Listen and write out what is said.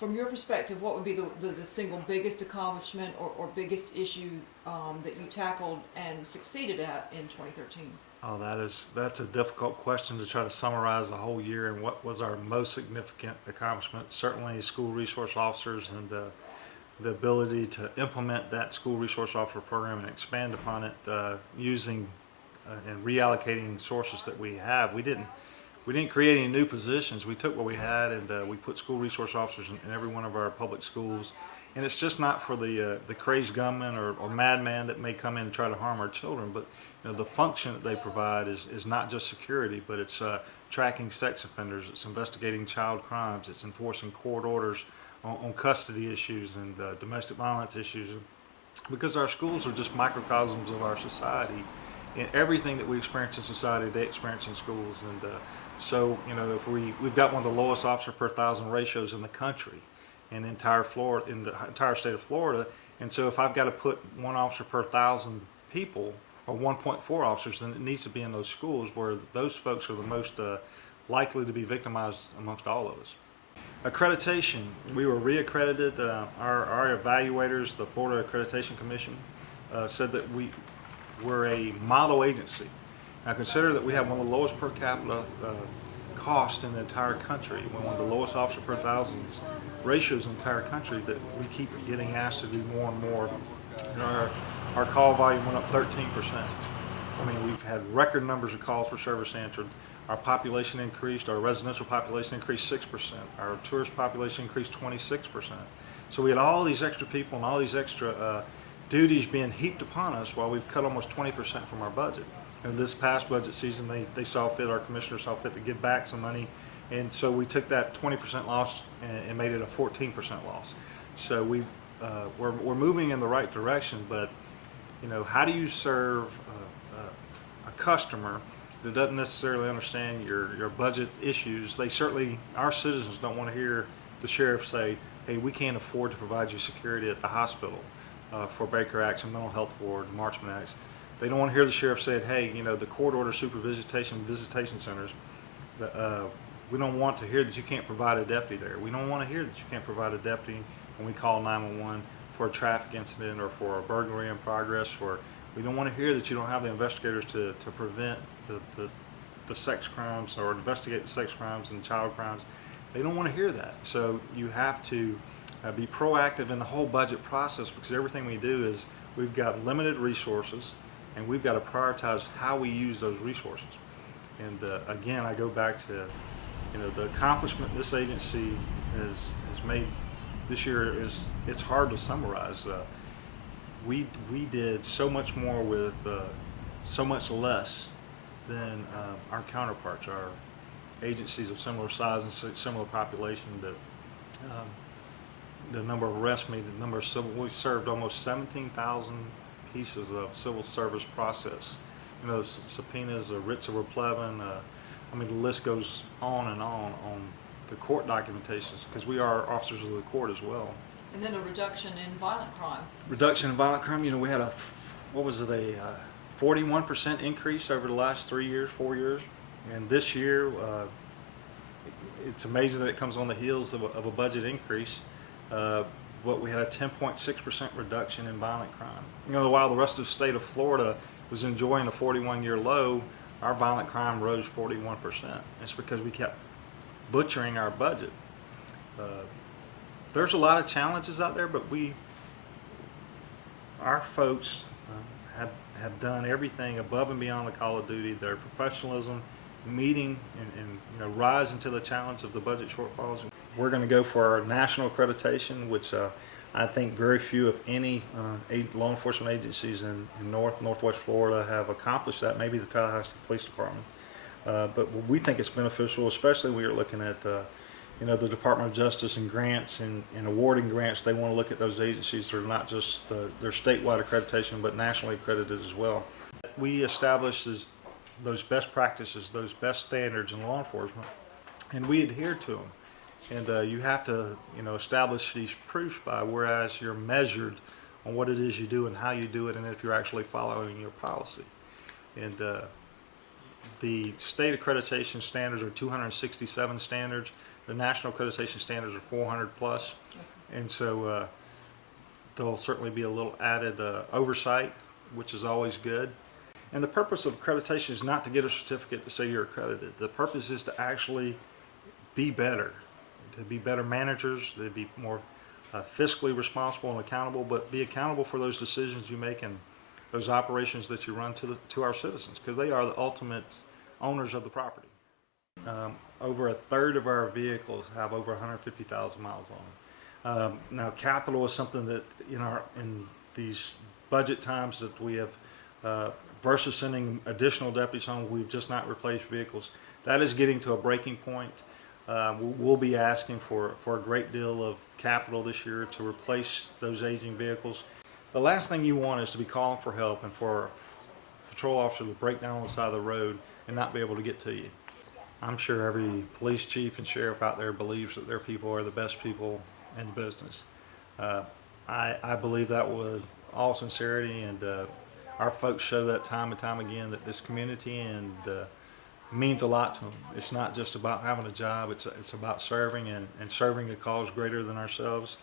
from your perspective, what would be the single biggest accomplishment or biggest issue that you tackled and succeeded at in 2013? Oh, that's a difficult question to try to summarize the whole year and what was our most significant accomplishment. Certainly school resource officers and the ability to implement that school resource officer program and expand upon it using and reallocating sources that we have. We didn't create any new positions. We took what we had and we put school resource officers in every one of our public schools. And it's just not for the crazed gunman or madman that may come in and try to harm our children, but the function that they provide is not just security, but it's tracking sex offenders, it's investigating child crimes, it's enforcing court orders on custody issues and domestic violence issues. Because our schools are just microcosms of our society, and everything that we experience in society, they experience in schools. And so, if we've got one of the lowest officer per 1,000 ratios in the country, in the entire state of Florida. And so if I've got to put one officer per 1,000 people, or 1.4 officers, then it needs to be in those schools where those folks are the most likely to be victimized amongst all of us. Accreditation, we were re-accredited. Our evaluators, the Florida Accreditation Commission, said that we're a model agency. Now consider that we have one of the lowest per capita cost in the entire country, one of the lowest officer per 1,000 ratios in the entire country, that we keep getting asked to do more and more. Our call volume went up 13%. I mean, we've had record numbers of calls for service answered. Our population increased, our residential population increased 6%. Our tourist population increased 26%. So we had all these extra people and all these extra duties being heaped upon us while we've cut almost 20% from our budget. And this past budget season, they saw fit, our commissioners saw fit to give back some money. And so we took that 20% loss and made it a 14% loss. So we're moving in the right direction, but how do you serve a customer that doesn't necessarily understand your budget issues? Our citizens don't want to hear the sheriff say, hey, we can't afford to provide you security at the hospital for Baker Acts and Mental Health Board and Marchman Acts. They don't want to hear the sheriff say, hey, the court order supervision visitation centers, we don't want to hear that you can't provide a deputy there. We don't want to hear that you can't provide a deputy when we call 911 for a traffic incident or for a burglary in progress, or we don't want to hear that you don't have the investigators to prevent the sex crimes or investigate the sex crimes and child crimes. They don't want to hear that. So you have to be proactive in the whole budget process, because everything we do is we've got limited resources and we've got to prioritize how we use those resources. And again, I go back to the accomplishment this agency has made this year it's hard to summarize. We did so much more with so much less than our counterparts, our agencies of similar size and similar population. The number of arrests made, the number of civil, we served almost 17,000 pieces of civil service process. Subpoenas, writs of replevin, I mean, the list goes on the court documentations, because we are officers of the court as well. And then a reduction in violent crime. Reduction in violent crime, we had a 41% increase over the last 4 years. And this year, it's amazing that it comes on the heels of a budget increase, but we had a 10.6% reduction in violent crime. While the rest of the state of Florida was enjoying a 41-year low, our violent crime rose 41%. It's because we kept butchering our budget. There's a lot of challenges out there, but our folks have done everything above and beyond the call of duty. Their professionalism, meeting and rising to the challenge of the budget shortfalls. We're going to go for our national accreditation, which I think very few, if any, law enforcement agencies in Northwest Florida have accomplished that. Maybe the Tallahassee Police Department. But we think it's beneficial, especially when you're looking at the Department of Justice and grants and awarding grants. They want to look at those agencies that are not just their statewide accreditation, but nationally accredited as well. We established those best practices, those best standards in law enforcement, and we adhere to them. And you have to establish these proofs by whereas you're measured on what it is you do and how you do it, and if you're actually following your policy. And the state accreditation standards are 267 standards. the national accreditation standards are 400 plus, and so there'll certainly be a little added oversight, which is always good. And the purpose of accreditation is not to get a certificate to say you're accredited. The purpose is to actually be better, to be better managers, to be more fiscally responsible and accountable, but be accountable for those decisions you make and those operations that you run to our citizens, because they are the ultimate owners of the property. Over a third of our vehicles have over 150,000 miles on them. Now, capital is something that in these budget times that we have, versus sending additional deputies home, we've just not replaced vehicles. That is getting to a breaking point. We'll be asking for a great deal of capital this year to replace those aging vehicles. The last thing you want is to be calling for help and for a patrol officer to break down on the side of the road and not be able to get to you. I'm sure every police chief and sheriff out there believes that their people are the best people in the business. I believe that with all sincerity, and our folks show that time and time again, that this community and means a lot to them. It's not just about having a job, it's about serving and serving a cause greater than ourselves.